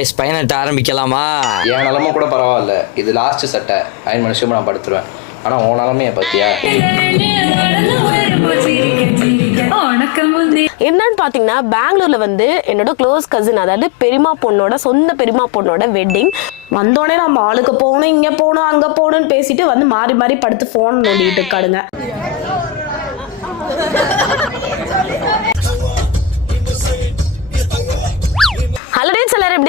Guys பயணத்தை ஆரம்பிக்கலாமா? என் நிலமை கூட பரவாயில்ல. இது லாஸ்ட் சட்டை. ஐந்து மனுஷமா நான் படுத்துருவேன். ஆனால் உன் நிலமையை பத்தியா என்னன்னு பார்த்தீங்கன்னா பெங்களூர்ல வந்து என்னோட க்ளோஸ் கசின் அதாவது பெரியமா பொண்ணோட சொந்த பெரியமா பொண்ணோட வெட்டிங் வந்தோடனே நம்ம ஆளுக்கு போகணும் இங்கே போகணும் அங்கே போகணும்னு பேசிட்டு வந்து மாறி மாறி படுத்து ஃபோன் நோண்டிட்டு இருக்காடுங்க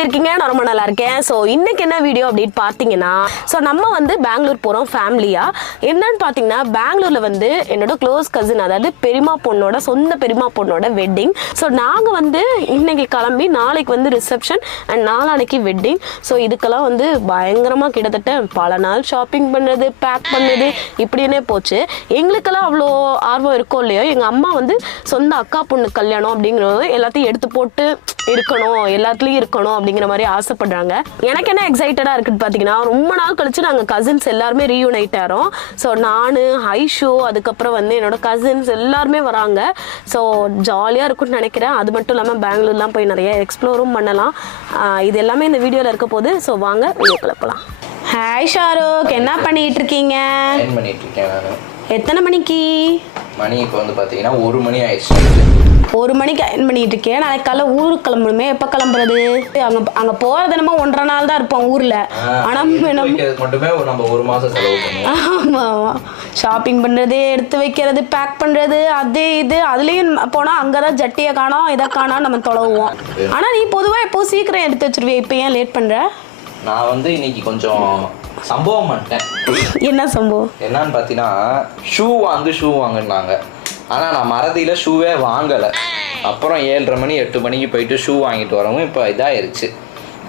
எப்படி இருக்கீங்க நான் ரொம்ப நல்லா இருக்கேன். ஸோ இன்னைக்கு என்ன வீடியோ அப்படின்னு பார்த்தீங்கன்னா ஸோ நம்ம வந்து பெங்களூர் போகிறோம் ஃபேமிலியாக என்னன்னு பார்த்தீங்கன்னா பெங்களூரில் வந்து என்னோட க்ளோஸ் கசின் அதாவது பெரியமா பொண்ணோட சொந்த பெரியமா பொண்ணோட வெட்டிங் ஸோ நாங்கள் வந்து இன்னைக்கு கிளம்பி நாளைக்கு வந்து ரிசப்ஷன் அண்ட் நாளானைக்கு வெட்டிங் ஸோ இதுக்கெல்லாம் வந்து பயங்கரமாக கிட்டத்தட்ட பல நாள் ஷாப்பிங் பண்ணுறது பேக் பண்ணுறது இப்படின்னே போச்சு. எங்களுக்கெல்லாம் அவ்வளோ ஆர்வம் இருக்கோ இல்லையோ எங்கள் அம்மா வந்து சொந்த அக்கா பொண்ணு கல்யாணம் அப்படிங்கிறது எல்லாத்தையும் எடுத்து போட்டு இருக்கணும் எல்லாத்துலேயும் இருக்கணும் அப்படின்னு அப்படிங்கிற மாதிரி ஆசைப்படுறாங்க. எனக்கு என்ன எக்ஸைட்டடா இருக்குன்னு பாத்தீங்கன்னா ரொம்ப நாள் கழிச்சு நாங்க கசின்ஸ் எல்லாருமே ரீயூனைட் ஆறோம் ஸோ நானு ஐஷு அதுக்கப்புறம் வந்து என்னோட கசின்ஸ் எல்லாருமே வராங்க. ஸோ ஜாலியா இருக்கும்னு நினைக்கிறேன். அது மட்டும் இல்லாம பெங்களூர்லாம் போய் நிறைய எக்ஸ்ப்ளோரும் பண்ணலாம். இது எல்லாமே இந்த வீடியோல இருக்க போது ஸோ வாங்க வீடியோக்குள்ள போலாம். ஹாய் ஷாருக். என்ன பண்ணிட்டு இருக்கீங்க? பண்ணிட்டு இருக்கேன் எத்தனை மணிக்கு? மணி இப்போ வந்து பார்த்தீங்கன்னா ஒரு மணி ஆயிடுச்சு. ஒரு மணிக்கு அயன் பண்ணிட்டு இருக்கேன். நாளைக்கு காலைல ஊருக்கு கிளம்பணுமே. எப்போ கிளம்புறது? அங்க அங்க போறது என்னமோ ஒன்றரை நாள் தான் இருப்போம் ஊர்ல. ஆனா நம்ம ஒரு மாசம் ஆமா ஆமா. ஷாப்பிங் பண்றது எடுத்து வைக்கிறது பேக் பண்றது அது இது. அதுலயும் போனா அங்கதான் ஜட்டியை காணோம் இதை காணோம் நம்ம தொலைவோம். ஆனா நீ பொதுவா எப்போ சீக்கிரம் எடுத்து வச்சிருவிய? இப்போ ஏன் லேட் பண்ற? நான் வந்து இன்னைக்கு கொஞ்சம் சம்பவம் பண்ணிட்டேன். என்ன சம்பவம்? என்னன்னு பார்த்தீங்கன்னா ஷூ வாங்கு ஷூ வாங்குனாங்க ஆனால் நான் மறதியில் ஷூவே வாங்கலை. அப்புறம் ஏழரை மணி எட்டு மணிக்கு போயிட்டு ஷூ வாங்கிட்டு வரவும் இப்போ இதாகிருச்சு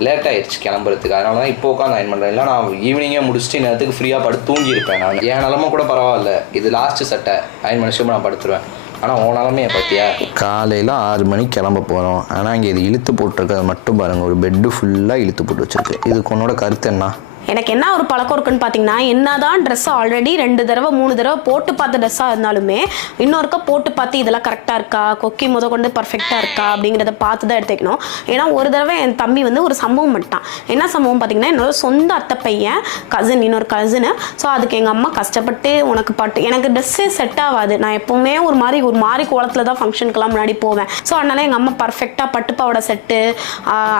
லேட் ஆயிடுச்சு கிளம்புறதுக்கு. அதனால தான் இப்போ உட்காந்து அயன் பண்ணுறேன் இல்லை நான் ஈவினிங்கே முடிச்சுட்டு நேரத்துக்கு ஃப்ரீயாக படுத்து தூங்கியிருப்பேன் நான். என் நிலமை கூட பரவாயில்ல. இது லாஸ்ட் சட்டை அயன் மனுஷமா நான் படுத்துருவேன். ஆனால் ஓனாலுமே பார்த்தியா காலையில் ஆறு மணிக்கு கிளம்ப போகிறோம் ஆனால் இங்கே இது இழுத்து போட்டிருக்கிறது மட்டும் பாருங்கள் ஒரு பெட்டு ஃபுல்லாக இழுத்து போட்டு வச்சிருக்கு. இதுக்கு உன்னோட கருத்து என்ன? எனக்கு என்ன ஒரு பழக்கம் இருக்குன்னு பார்த்தீங்கன்னா என்னதான் ட்ரெஸ் ஆல்ரெடி ரெண்டு தடவை மூணு தடவை போட்டு பார்த்த ட்ரெஸ்ஸாக இருந்தாலுமே இன்னொருக்கா போட்டு பார்த்து இதெல்லாம் கரெக்டாக இருக்கா கொக்கி முத கொண்டு பர்ஃபெக்டாக இருக்கா அப்படிங்கிறத பார்த்து தான் எடுத்துக்கணும். ஏன்னா ஒரு தடவை என் தம்பி வந்து ஒரு சம்பவம் பண்ணிட்டான். என்ன சம்பவம் பார்த்தீங்கன்னா என்னோட சொந்த அத்தை பையன் கசின் இன்னொரு கசினு ஸோ அதுக்கு எங்கள் அம்மா கஷ்டப்பட்டு உனக்கு பட்டு எனக்கு ட்ரெஸ்ஸே செட் ஆகாது. நான் எப்போவுமே ஒரு மாதிரி ஒரு மாதிரி கோலத்தில் தான் ஃபங்க்ஷனுக்குலாம் முன்னாடி போவேன். ஸோ அதனால் எங்கள் அம்மா பர்ஃபெக்டாக பட்டுப்பாவோட செட்டு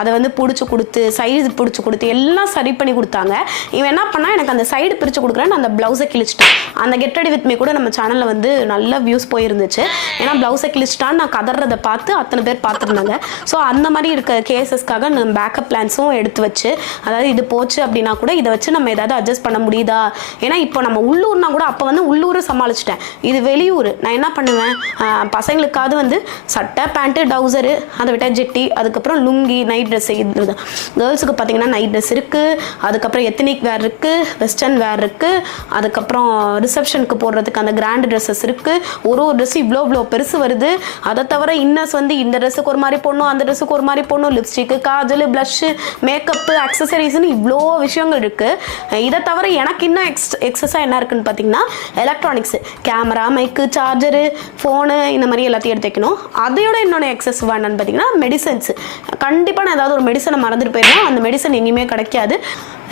அதை வந்து பிடிச்சி கொடுத்து சைஸ் பிடிச்சி கொடுத்து எல்லாம் சரி பண்ணி கொடுத்தாங்க. இவன் என்ன பண்ணால் எனக்கு அந்த சைடு பிரித்து கொடுக்குறேன் அந்த ப்ளவுஸை கிழிச்சிட்டேன். அந்த கெட் ரெடி வித் மீ கூட நம்ம சேனலில் வந்து நல்ல வியூஸ் போயிருந்துச்சு. ஏன்னா ப்ளவுஸை கிழிச்சிட்டான்னு நான் கதறதை பார்த்து அத்தனை பேர் பார்த்துருந்தாங்க. ஸோ அந்த மாதிரி இருக்க கேசஸ்க்காக நான் பேக்கப் பிளான்ஸும் எடுத்து வச்சு அதாவது இது போச்சு அப்படின்னா கூட இதை வச்சு நம்ம ஏதாவது அட்ஜஸ்ட் பண்ண முடியுதா? ஏன்னா இப்போ நம்ம உள்ளூர்னா கூட அப்போ வந்து உள்ளூர் சமாளிச்சிட்டேன். இது வெளியூர். நான் என்ன பண்ணுவேன்? பசங்களுக்காவது வந்து சட்டை பேண்ட்டு டவுசரு அதை விட்டால் ஜெட்டி அதுக்கப்புறம் லுங்கி நைட் ட்ரெஸ் இது கேர்ள்ஸுக்கு பார்த்தீங்கன்னா நைட் ட்ரெஸ் இருக்குது அதுக்கப்புறம் எத்தனிக் வேர் இருக்குது வெஸ்டர்ன் வேர் இருக்குது அதுக்கப்புறம் ரிசப்ஷனுக்கு போடுறதுக்கு அந்த கிராண்ட் ட்ரெஸ்ஸஸ் இருக்குது ஒரு ஒரு ட்ரெஸ் இவ்வளோ இவ்வளோ பெருசு வருது. அதை தவிர இன்னர்ஸ் வந்து இந்த ட்ரெஸ்ஸுக்கு ஒரு மாதிரி போடணும் அந்த ட்ரெஸ்ஸுக்கு ஒரு மாதிரி போடணும் லிப்ஸ்டிக்கு காஜல் ப்ளஷ்ஷு மேக்கப்பு அக்சசரிஸ்னு இவ்வளோ விஷயங்கள் இருக்குது இதை தவிர எனக்கு இன்னும் எக்ஸ் எக்ஸஸாக என்ன இருக்குன்னு பார்த்தீங்கன்னா electronics camera mike charger phone இந்த மாதிரி எல்லாத்தையும் எடுத்து வைக்கணும். அதையோட இன்னொன்று எக்ஸஸ் என்னன்னு பார்த்தீங்கன்னா மெடிசன்ஸ் கண்டிப்பாக நான் ஏதாவது ஒரு மெடிசனை மறந்துட்டு போயிடுவேன் அந்த மெடிசன் எங்கேயுமே கிடைக்காது.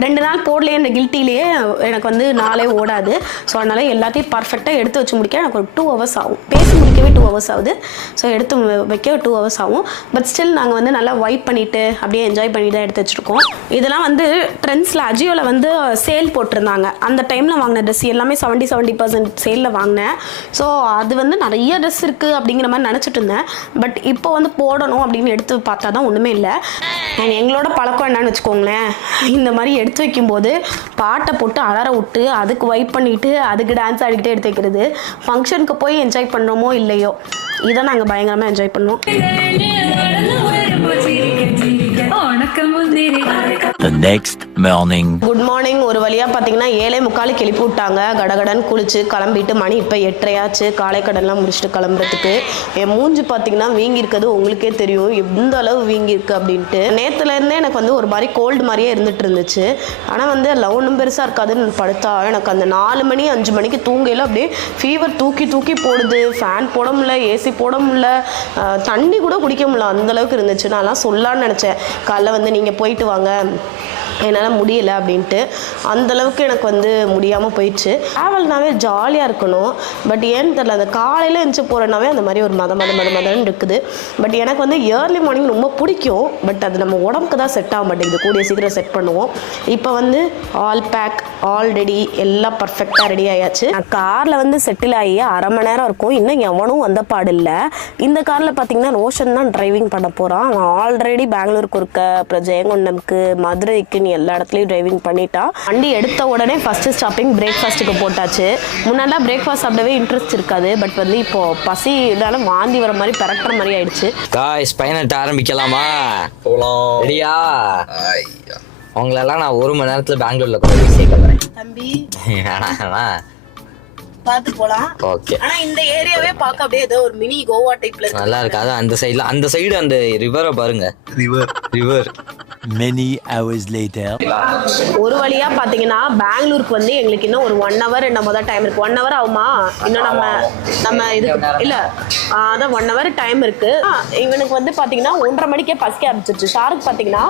ரெண்டு நாள் போடலையே இந்த கில்ட்டிலேயே எனக்கு வந்து நாளே ஓடாது. ஸோ அதனால் எல்லாத்தையும் பர்ஃபெக்டாக எடுத்து வச்சு முடிக்க எனக்கு ஒரு டூ ஹவர்ஸ் ஆகும். பேசி முடிக்கவே டூ ஹவர்ஸ் ஆகுது. ஸோ எடுத்து வைக்க டூ ஹவர்ஸ் ஆகும். பட் ஸ்டில் நாங்கள் வந்து நல்லா வைப் பண்ணிவிட்டு அப்படியே என்ஜாய் பண்ணி தான் எடுத்து வச்சுருக்கோம். இதெல்லாம் வந்து ட்ரெண்ட்ஸில் அஜியோவில் வந்து சேல் போட்டிருந்தாங்க. அந்த டைமில் வாங்கின ட்ரெஸ் எல்லாமே செவன்ட்டி செவன்ட்டி பர்சன்ட் சேலில் வாங்கினேன். ஸோ அது வந்து நிறைய ட்ரெஸ் இருக்குது அப்படிங்கிற மாதிரி நினச்சிட்டு இருந்தேன். பட் இப்போ வந்து போடணும் அப்படின்னு எடுத்து பார்த்தா தான் ஒன்றுமே இல்லை. எங்களோட பழக்கம் என்னன்னு வச்சுக்கோங்களேன். இந்த மாதிரி எடுத்து வைக்கும்போது பாட்டை போட்டு அலற விட்டு அதுக்கு வைப் பண்ணிட்டு அதுக்கு டான்ஸ் ஆடிக்கிட்டே எடுத்து வைக்கிறது. ஃபங்க்ஷனுக்கு போய் என்ஜாய் பண்ணுறோமோ இல்லையோ? இதை நாங்கள் பயங்கரமாக என்ஜாய் பண்ணுவோம். The next morning. Good morning ஒரு வழியாக பாத்தீங்கன்னா ஏழே முக்காலுக்கு எழுப்பி விட்டாங்க. கடகடன் குளிச்சு கிளம்பிட்டு மணி இப்போ எட்டரையாச்சு. காலை கடன்லாம் முடிச்சுட்டு கிளம்புறதுக்கு. என் மூஞ்சி பாத்தீங்கன்னா வீங்கி இருக்கிறது உங்களுக்கே தெரியும். எந்த அளவு வீங்கி இருக்கு அப்படின்ட்டு நேற்றுலேருந்தே எனக்கு வந்து ஒரு மாதிரி கோல்டு மாதிரியே இருந்துட்டு இருந்துச்சு. ஆனால் வந்து லவ் பெருசா இருக்காதுன்னு படுத்தா எனக்கு அந்த நாலு மணி அஞ்சு மணிக்கு தூங்கையில் அப்படியே ஃபீவர் தூக்கி தூக்கி போடுது. ஃபேன் போட முடியல ஏசி போட முடியல. தண்ணி கூட குடிக்க முடியல. அந்த அளவுக்கு இருந்துச்சு. நான்லாம் சொல்லான்னு நினச்சேன். காலைல வந்து நீங்கள் போயிட்டு வாங்க. என்னால் முடியலை அப்படின்ட்டு அந்தளவுக்கு எனக்கு வந்து முடியாமல் போயிடுச்சு. ட்ராவல்னாவே ஜாலியாக இருக்கணும். பட் ஏன்னு தெரில அந்த காலையில் எழுந்துச்சு போகிறனாவே அந்த மாதிரி ஒரு மத மத மத மதன்னு இருக்குது. பட் எனக்கு வந்து ஏர்லி மார்னிங் ரொம்ப பிடிக்கும். பட் அது நம்ம உடம்புக்கு தான் செட் ஆக மாட்டேங்குது. கூடிய சீக்கிரம் செட் பண்ணுவோம். இப்போ வந்து ஆல் பேக் ஆல்ரெடி எல்லாம் பர்ஃபெக்டாக ரெடி ஆயாச்சு. நான் காரில் வந்து செட்டில் ஆகி அரை மணி நேரம் இருக்கும். இன்னும் எவனும் வந்த பாடு இல்லை. இந்த காரில் பார்த்தீங்கன்னா ரோஷன் தான் டிரைவிங் பண்ண போகிறான் அவன் ஆல்ரெடி பெங்களூருக்கு இருக்க அப்புறம் ஜெயங்கொண்டம்க்கு மதுரைக்கு நீ எல்லா இடத்துலையும் டிரைவிங் பண்ணிட்டான் வண்டி எடுத்த உடனே ஃபஸ்ட்டு ஸ்டாப்பிங் பிரேக்ஃபாஸ்ட்டுக்கு போட்டாச்சு. முன்னாடிலாம் பிரேக்ஃபாஸ்ட் சாப்பிடவே இன்ட்ரெஸ்ட் இருக்காது. பட் வந்து இப்போ பசினால வாந்தி வர மாதிரி பறக்கிற மாதிரி ஆயிடுச்சு. காய்ஸ் பயணத்தை ஆரம்பிக்கலாமா? ரெடியா? உங்களெல்லாம் நான் ஒரு மணி நேரத்துல பெங்களூர்ல கொண்டு போய் சேர்க்க போறேன். தம்பி? பார்த்து போகலாம் ஓகே ஆனா இந்த ஏரியாவே பார்க்க அப்படியே ஏதோ ஒரு மினி கோவா டைப்ல நல்லா இருக்கு. அதான் அந்த சைடுல அந்த சைடு அந்த ரிவரை பாருங்க. River river Many hours later. ஒரு வழியா பாத்தீங்கன்னா பெங்களூருக்கு வந்து எங்களுக்கு இன்னும் ஒரு ஒன் ஹவர் நம்ம தான் டைம் இருக்கு. ஒன் ஹவர் ஆகுமா? இன்னும் நம்ம நம்ம இதுக்கு இல்ல அதான் ஒன் ஹவர் டைம் இருக்கு. இவனுக்கு வந்து பாத்தீங்கன்னா ஒன்றரை மணிக்கே பசிக்க ஆரம்பிச்சிருச்சு. ஷாருக்கு பாத்தீங்கன்னா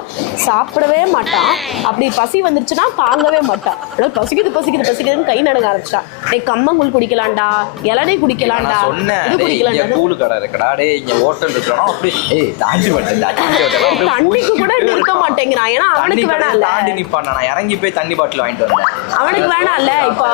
சாப்பிடவே மாட்டான். அப்படி பசி வந்துருச்சுன்னா தாங்கவே மாட்டான். அதாவது பசிக்குது பசிக்குது பசிக்குதுன்னு கை நடுங்க ஆரம்பிச்சிட்டான். டேய் கம்மங்கூழ் குடிக்கலாம்டா இளநீ குடிக்கலாம்டா இது குடிக்கலாம்டா. கடை இருக்குடா டேய் இங்க ஹோட்டல் இருக்கணும் அப்படி ஏய் தாண்டி மாட்டேன் தாண்டி கூட நிற்க மாட்டேங்கிறான். ஏன்னா அவனுக்கு வேணாம்ல. தாண்டி நிப்பான். நான் இறங்கி போய் தண்ணி பாட்டில் வாங்கிட்டு வந்தேன். அவனுக்கு வேணாம்ல. இப்போ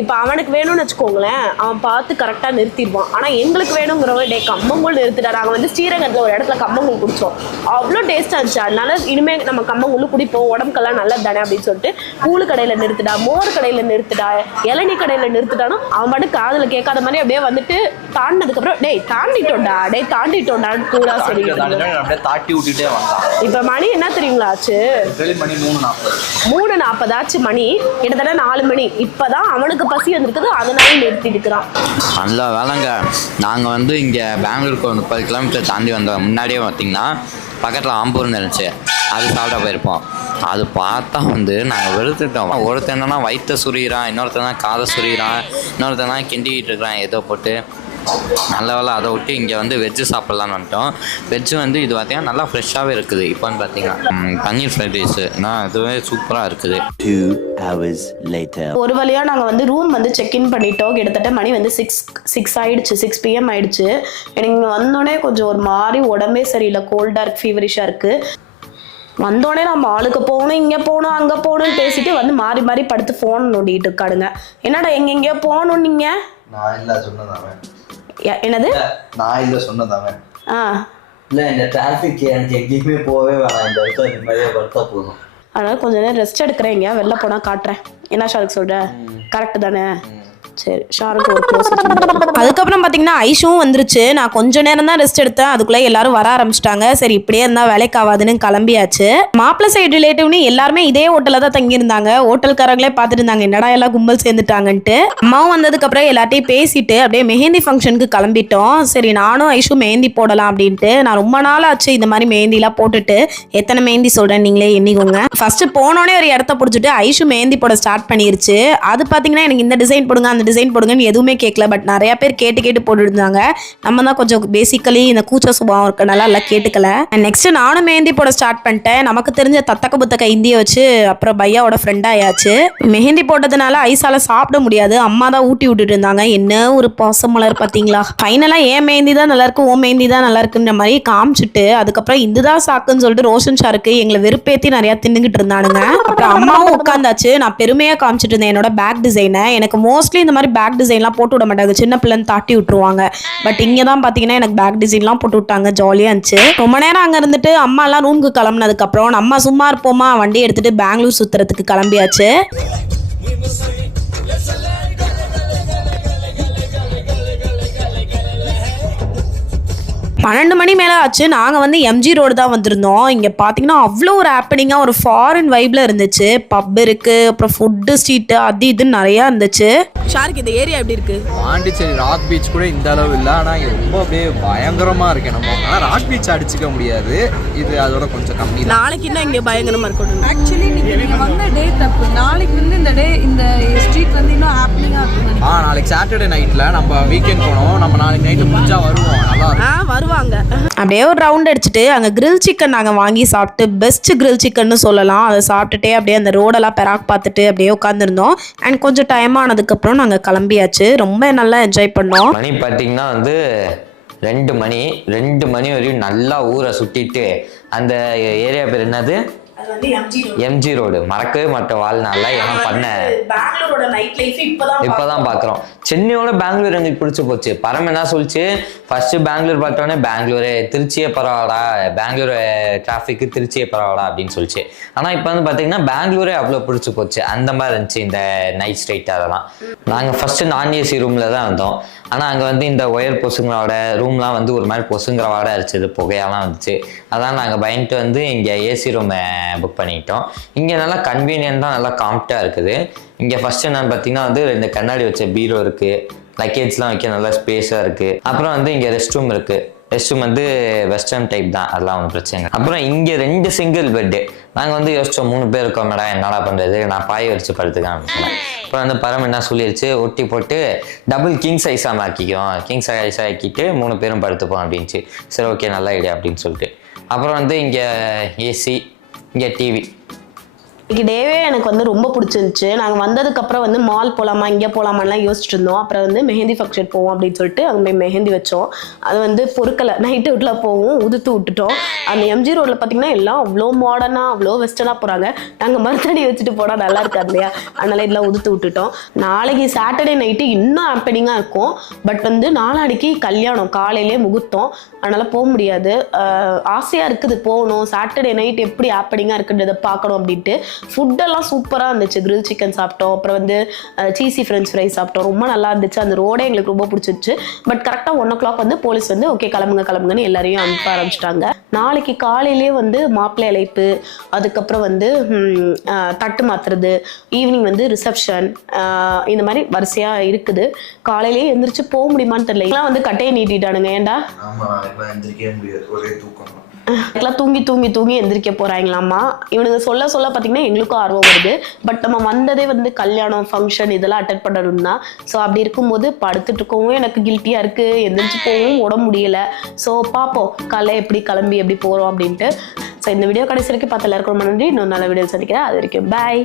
இப்போ அவனுக்கு வேணும்னு வச்சுக்கோங்களேன் அவன் பார்த்து கரெக்டாக நிறுத்திடுவான். ஆனால் எங்களுக்கு வேணுங்கிறவங்க டே கம்மங்கூழ் நிறுத்திட்டா நாங்கள் வந்து ஸ்ரீரங்கத்தில் ஒரு இடத்துல கம்மங்கூழ் குடித்தோம் அவ்வளோ டேஸ்ட்டாக இருந்துச்சு. அதனால இனிமேல் நம்ம கம்மங்கூழ் குடிப்போம். உடம்புக்கெல்லாம் நல்லது தானே அப்படின்னு சொல்லிட்டு கூழு கடையில் நிறுத்துடா மோர் கடையில் நிறுத்துடா இளநீ கடையில் நிறுத்துட்டாலும் அவன் பாட்டு காதில் கேட்காத மாதிரி அப்படியே வந்துட்டு தாண்டினதுக்கப்புறம் டேய் தாண்டிட்டோம்டா டேய் தாண்டிட்டோம்டான்னு கூட அப்படியே தாட்டி விட்டுட்டே வந்தான். இப்போ மணி என்ன தெரியுங்களா ஆச்சு? மணி மூணு நாற்பது. நாற்பதாச்சு மணி. கிட்டத்தட்ட நாலு மணி. இப்பதான் அவனுக்கு பசி வந்திருக்குது அதனால நிறுத்திட்டு இருக்கிறான். நல்ல வேலைங்க. நாங்கள் வந்து இங்கே பெங்களூருக்கு ஒரு முப்பது கிலோமீட்டர் தாண்டி வந்தோம் முன்னாடியே பார்த்தீங்கன்னா பக்கத்தில் ஆம்பூர்னு இருந்துச்சு. அது சாப்பிட போயிருப்போம். அது பார்த்தா வந்து நாங்கள் வெறுத்துட்டோம். ஒருத்தன் என்னன்னா வயிற்ற சுரியிறான் இன்னொருத்தன் தான் காதை சுரியிறான் இன்னொருத்தன் தான் கிண்டிக்கிட்டு இருக்கிறான் ஏதோ போட்டு. நல்ல வேலை அதை விட்டு இங்கே வந்து வெஜ்ஜு சாப்பிட்லான்னு வந்துட்டோம். வெஜ்ஜு வந்து இது பார்த்தீங்கன்னா நல்லா ஃப்ரெஷ்ஷாகவே இருக்குது. இப்போன்னு பார்த்தீங்கன்னா பன்னீர் ஃப்ரைட் ரைஸு நான் இதுவே சூப்பராக இருக்குது. Two hours later. ஒரு வழியா நாங்க வந்து ரூம் வந்து செக் இன் பண்ணிட்டோம். கிட்டத்தட்ட மணி வந்து சிக்ஸ் சிக்ஸ் ஆயிடுச்சு சிக்ஸ் பிஎம் ஆயிடுச்சு. எனக்கு வந்தோடனே கொஞ்சம் ஒரு மாதிரி உடம்பே சரியில்லை. கோல்டா இருக்கு ஃபீவரிஷா இருக்கு. வந்தோடனே நம்ம ஆளுக்கு போகணும் இங்கே போகணும் அங்கே போகணும்னு பேசிட்டு வந்து மாறி மாறி படுத்து ஃபோன் நோண்டிட்டு இருக்காடுங்க என்னடா எங்கெங்கேயோ போகணும் நீங்கள் நான் இல்ல சொன்னதாவன் என்னது? நான் இல்ல சொன்னதாவன் ஆ. இல்லை இந்த டிராஃபிக் எனக்கு எங்கேயுமே போகவே வேணாம். இந்த இடத்துல நிம்மதியாக படுத்தா போதும். அதனால கொஞ்ச நேரம் ரெஸ்ட் எடுக்கிறேங்க வெளில போனால் காட்டுறேன். என்ன ஷாருக்கு சொல்ற? கரெக்ட் தானே? சரி ஷாருக்கு ஒரு க்ளோஸ் அதுக்கப்புறம் பார்த்தீங்கன்னா ஐஷும் வந்துருச்சு. நான் கொஞ்ச நேரம் தான் ரெஸ்ட் எடுத்தேன். அதுக்குள்ளே எல்லாரும் வர ஆரம்பிச்சிட்டாங்க. சரி இப்படியே இருந்தால் வேலைக்கு ஆகாதுன்னு கிளம்பியாச்சு. மாப்பிள்ள சைடு ரிலேட்டிவ்னு எல்லாருமே இதே ஹோட்டலில் தான் தங்கியிருந்தாங்க. ஹோட்டல்காரங்களே பார்த்துட்டு இருந்தாங்க என்னடா எல்லாம் கும்பல் சேர்ந்துட்டாங்கன்ட்டு. அம்மாவும் வந்ததுக்கப்புறம் எல்லார்ட்டையும் பேசிட்டு அப்படியே மெஹந்தி ஃபங்க்ஷனுக்கு கிளம்பிட்டோம். சரி நானும் ஐஷும் மெஹந்தி போடலாம் அப்படின்ட்டு நான் ரொம்ப நாள் ஆச்சு இந்த மாதிரி மெஹந்திலாம் போட்டுட்டு. எத்தனை மெஹந்தி சொல்கிறேன் நீங்களே எண்ணிக்கோங்க. ஃபர்ஸ்ட் போனோடனே ஒரு இடத்த பிடிச்சிட்டு ஐஷு மெஹந்தி போட ஸ்டார்ட் பண்ணிருச்சு. அது பார்த்தீங்கன்னா எனக்கு இந்த டிசைன் போடுங்க அந்த டிசைன் போடுங்கன்னு எதுவுமே கேட்கல பட் நிறையா பேர் கேட்டு கேட்டு போட்டுருந்தாங்க. நம்ம தான் கொஞ்சம் பேசிக்கலி இந்த கூச்ச சுபாவம் இருக்கனால எல்லாம் கேட்டுக்கல. நெக்ஸ்ட் நானும் மெஹந்தி போட ஸ்டார்ட் பண்ணிட்டேன். நமக்கு தெரிஞ்ச தத்தக்க புத்தக்க இந்திய வச்சு அப்புறம் பையாவோட ஃப்ரெண்ட் ஆயாச்சு. மெஹந்தி போட்டதுனால ஐஸால சாப்பிட முடியாது. அம்மா தான் ஊட்டி விட்டுட்டு இருந்தாங்க. என்ன ஒரு பாசமலர் பார்த்தீங்களா ஃபைனலாக ஏன் மெஹந்தி தான் நல்லா இருக்கு ஓ மெஹந்தி தான் நல்லா இருக்குன்ற மாதிரி காமிச்சிட்டு அதுக்கப்புறம் இதுதான் சாக்குன்னு சொல்லிட்டு ரோஷன் ஷாருக்கு எங்களை வெறுப்பேத்தி நிறைய தின்னுகிட்டு இருந்தானுங்க. அப்புறம் அம்மாவும் உட்காந்தாச்சு. நான் பெருமையாக காமிச்சிட்டு இருந்தேன். என்னோட பேக் டிசைனை எனக்கு மோஸ்ட்லி இந்த மாதிரி பேக் டிசைன்லாம் போட்டு விட மாட்டாங்க. சின்ன பிள்ளைன்னு தாட்டி விட்டுருவாங்க. பட் இங்கே தான் பார்த்தீங்கன்னா எனக்கு பேக் டிசைன்லாம் போட்டு விட்டாங்க. ஜாலியாக இருந்துச்சு. ரொம்ப நேரம் அங்கே இருந்துட்டு அம்மாலாம் ரூமுக்கு கிளம்புனதுக்கப்புறம் நம்ம சும்மா இருப்போமா? வண்டி எடுத்துகிட்டு பெங்களூர் சுற்றுறதுக்கு கிளம்பியாச்சு. பன்னெண்டு மணி மேலே ஆச்சு. நாங்கள் வந்து எம்ஜி ரோடு தான் வந்திருந்தோம். இங்கே பார்த்தீங்கன்னா அவ்வளோ ஒரு ஹாப்பனிங்காக ஒரு ஃபாரின் வைப்பில் இருந்துச்சு. பப் இருக்குது அப்புறம் ஃபுட்டு ஸ்ட்ரீட்டு அது இதுன்னு நிறையா இருந்துச்சு. ஷாருக்கு இந்த ஏரியா எப்படி இருக்கு? பாண்டிச்சேரி ராக் பீச் கூட இந்த அளவு இல்லை. ஆனால் இங்கே ரொம்ப அப்படியே பயங்கரமாக இருக்கு நம்ம. ஆனால் ராக் பீச் அடிச்சுக்க முடியாது. இது அதோட கொஞ்சம் கம்மி நாளைக்கு இன்னும் இங்கே பயங்கரமாக இருக்கணும் ஆக்சுவலி இன்னைக்கு நீங்க வந்த டே தப்பு. நாளைக்கு வந்து இந்த டே இந்த ஸ்ட்ரீட் வந்து இன்னும் ஹாப்பனிங்கா இருக்கும் ஆ நாளைக்கு சாட்டர்டே நைட்டில் நம்ம வீக்கெண்ட் போனோம். நம்ம நாளைக்கு நைட்டு முடிஞ்சா வருவோம். நல்லா இருக்கும். ஆ வருவாங்க அப்படியே ஒரு ரவுண்ட் அடிச்சுட்டு அங்கே கிரில் சிக்கன் நாங்கள் வாங்கி சாப்பிட்டு பெஸ்ட் கிரில் சிக்கன்னு சொல்லலாம். அதை சாப்பிட்டுட்டே அப்படியே அந்த ரோடெல்லாம் பெராக் பார்த்துட்டு அப்படியே உட்காந்துருந்தோம் அண்ட் கொஞ்சம் டைம் ஆனதுக்கப்புறம் நாங்கள் கிளம்பியாச்சு. ரொம்ப நல்லா என்ஜாய் பண்ணோம். மணி பார்த்தீங்கன்னா வந்து ரெண்டு மணி ரெண்டு மணி வரையும் நல்லா ஊரை சுற்றிட்டு அந்த ஏரியா பேர் என்னது? எம்ஜி ரோடு மறக்கவே மாட்டோம் வாழ்நாளில். ஏன்னா பண்ண? பெங்களூரோட நைட் லைஃப் இப்போதான் இப்போதான் பார்க்குறோம் சென்னையோட பெங்களூர் எங்களுக்கு பிடிச்சி போச்சு. பரம் என்ன சொல்லிச்சு? ஃபர்ஸ்ட் பெங்களூர் பார்த்தோன்னே பெங்களூரு திருச்சியே பரவாயில்லடா. பெங்களூர் டிராஃபிக்கு திருச்சியே பரவாயில்லடா அப்படின்னு சொல்லிச்சு. ஆனால் இப்போ வந்து பார்த்தீங்கன்னா பெங்களூரே அவ்வளோ பிடிச்சி போச்சு. அந்த மாதிரி இருந்துச்சு இந்த நைட் ஸ்ட்ரைட் அதெல்லாம். நாங்கள் ஃபர்ஸ்ட் நான் ஏசி ரூமில் தான் இருந்தோம். ஆனால் அங்கே வந்து இந்த ஒயர் பொசுங்களோட ரூம்லாம் வந்து ஒரு மாதிரி பொசுங்கிற வாட புகையெல்லாம் வந்துச்சு. அதான் நாங்கள் பயந்துட்டு வந்து இங்கே ஏசி ரூமை புக் பண்ணிக்கிட்டோம் இங்கே நல்லா கன்வீனியன்ட்டாக நல்லா காம்ப்டாக இருக்குது. இங்கே ஃபஸ்ட்டு என்னென்னு பார்த்தீங்கன்னா வந்து ரெண்டு கண்ணாடி வச்ச பீரோ இருக்குது லக்கேஜ்லாம் வைக்க நல்லா ஸ்பேஸாக இருக்குது அப்புறம் வந்து இங்கே ரெஸ்ட் ரூம் இருக்குது ரெஸ்ட் ரூம் வந்து வெஸ்டர்ன் டைப் தான். அதெல்லாம் ஒன்றும் பிரச்சனை அப்புறம் இங்கே ரெண்டு சிங்கிள் பெட்டு நாங்கள் வந்து யோசிச்சோம் மூணு பேர் இருக்கோம் மேடம் என்னடா பண்ணுறது நான் பாய் வச்சு படுத்துக்கலாம் அப்படின்னு அப்புறம் வந்து பரம் என்ன சொல்லிடுச்சு ஒட்டி போட்டு டபுள் கிங் சைஸாக ஆக்கிக்கும் கிங் சைஸாக ஆக்கிட்டு மூணு பேரும் படுத்துப்போம் அப்படின்ச்சு. சரி ஓகே நல்ல ஐடியா அப்படின்னு சொல்லிட்டு. அப்புறம் வந்து இங்கே ஏசி இங்கே டிவி இன்னைக்கு டேவே எனக்கு வந்து ரொம்ப பிடிச்சிருந்துச்சு. நாங்கள் வந்ததுக்கப்புறம் வந்து மால் போகலாமா இங்கே போகலாமான்லாம் யோசிச்சுட்டு இருந்தோம் அப்புறம் வந்து மெஹந்தி ஃபங்க்ஷன் போவோம் அப்படின்னு சொல்லிட்டு அங்கே போய் மெஹந்தி வச்சோம். அது வந்து பொறுக்கலை. நைட்டு வீட்டில் போவோம் உதுத்து விட்டுட்டோம். அந்த எம்ஜி ரோடில் பார்த்தீங்கன்னா எல்லாம் அவ்வளோ மாடர்னாக அவ்வளோ வெஸ்டர்னாக போகிறாங்க நாங்கள் மருத்தடி வச்சுட்டு போனால் நல்லா இருக்காது இல்லையா? அதனால இதெல்லாம் உதுத்து விட்டுட்டோம். நாளைக்கு சாட்டர்டே நைட்டு இன்னும் ஹாப்பனிங்காக இருக்கும். பட் வந்து நாளாடிக்கு கல்யாணம் காலையிலே முகூர்த்தம். அதனால் போக முடியாது. ஆசையாக இருக்குது போகணும். சாட்டர்டே நைட் எப்படி ஹாப்பனிங்காக இருக்குன்றதை பார்க்கணும் அப்படின்ட்டு. ஃபுட்டெல்லாம் சூப்பராக இருந்துச்சு. கிரில் சிக்கன் சாப்பிட்டோம். அப்புறம் வந்து சீசி ஃப்ரெஞ்ச் ஃப்ரை சாப்பிட்டோம். ரொம்ப நல்லா இருந்துச்சு. அந்த ரோடே எங்களுக்கு ரொம்ப பிடிச்சிருச்சு பட் கரெக்டாக ஒன் ஓ கிளாக் வந்து போலீஸ் வந்து ஓகே கிளம்புங்க கிளம்புங்கன்னு எல்லாரையும் அனுப்ப ஆரம்பிச்சிட்டாங்க. நாளைக்கு காலையிலே வந்து மாப்பிள்ளை அழைப்பு அதுக்கப்புறம் வந்து தட்டு மாத்துறது ஈவினிங் வந்து ரிசப்ஷன் இந்த மாதிரி வரிசையாக இருக்குது. காலையிலேயே எந்திரிச்சு போக முடியுமான்னு தெரியல. இதெல்லாம் வந்து கட்டையை நீட்டிட்டானுங்க. ஏன்டா? ஆமா எல்லாம் தூங்கி தூங்கி தூங்கி எந்திரிக்க போறாங்களாமா இவனுங்க சொல்ல சொல்ல பார்த்தீங்கன்னா எங்களுக்கும் ஆர்வம் வருது. பட் நம்ம வந்ததே வந்து கல்யாணம் ஃபங்க்ஷன் இதெல்லாம் அட்டன் பண்ணணும் தான் ஸோ அப்படி இருக்கும்போது படுத்துட்டு இருக்கவும் எனக்கு கில்ட்டியாக இருக்குது எந்திரிச்சு போகவும் உட முடியல. ஸோ பார்ப்போம் காலை எப்படி கிளம்பி எப்படி போகிறோம் அப்படின்ட்டு. ஸோ இந்த வீடியோ கடைசி வரைக்கும் பார்த்து எல்லாருக்கும் ரொம்ப நன்றி. இன்னொரு நல்ல வீடியோ சந்திக்கிறேன். அது வரைக்கும் பாய்